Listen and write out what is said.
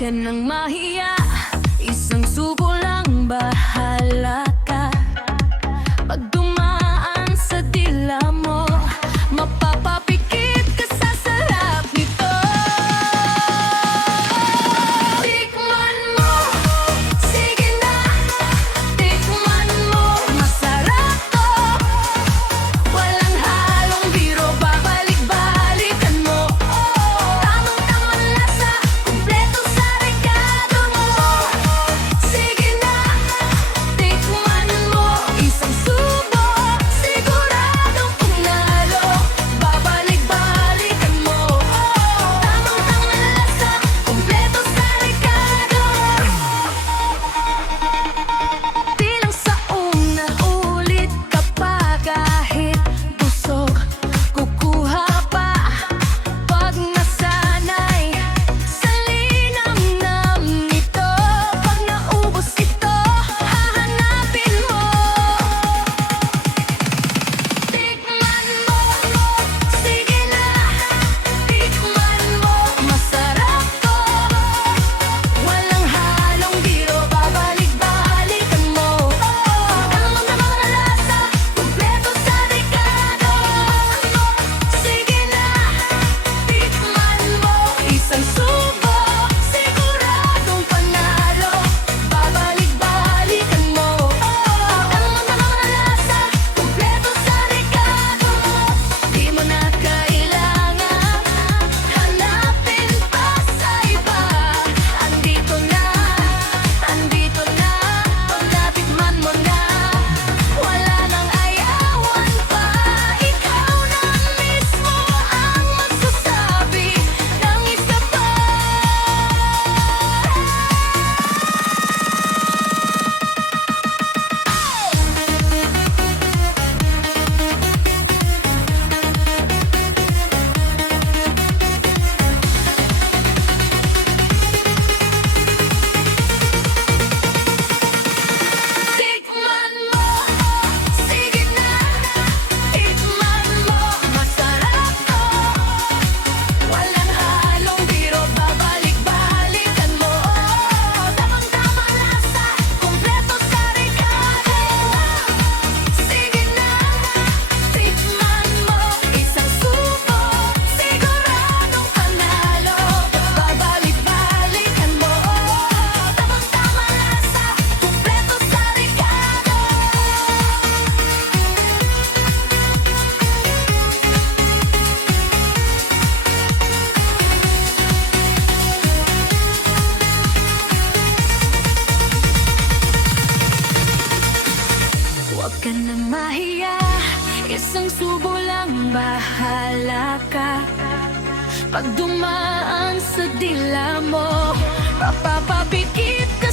ka nang mahiya, isang subo lang, bahala ka. Pag dumaan sa dila mo, mapapapikit ka sa sarap nito. Tikman mo, sige na, tikman mo, masarap to. Walang halong biro, babalik-balikan mo. Tamang-tamang lasa, kumpleto sa rekado mo. Sige na, tikman mo, isang subo, siguradong panalo. Babalik-balikan mo. Tamang-tamang lasa, kumpleto sa rekado. Di lang sa una, ulit ka pa kahit busog, kukuha pa. Pag nasanay sa linamnam nito, pag naubos ito, hahanapin mo. Tikman mo, sige na, tikman mo, masarap to. Walang halong biro, babalik-balikan mo. Tamang-tamang lasa, kumpleto sa rekado. Sige na, tikman mo, isang subo, siguradong panalo. Babalik-balikan mo. Tamang-tamang lasa, kumpleto sa rekado. Di mo na kailangan hanapin pa sa iba. Andito na, pag natikman mo na, wala nang ayawan pa. Ikaw na mismo ang magsasabi ng isa pa. Tikman mo, sige na, tikman mo, masarap to. Walang halong biro, babalik-balikan mo. Tamang-tamang lasa, kumpleto sa rekado. Sige na, tikman mo, isang subo, siguradong panalo. Babalik-balikan mo. Tamang-tamang lasa, kumpleto sa rekado. Huwag ka na mahiya, isang subo lang, bahala ka. Pag dumaan sa dila mo, mapapapikit ka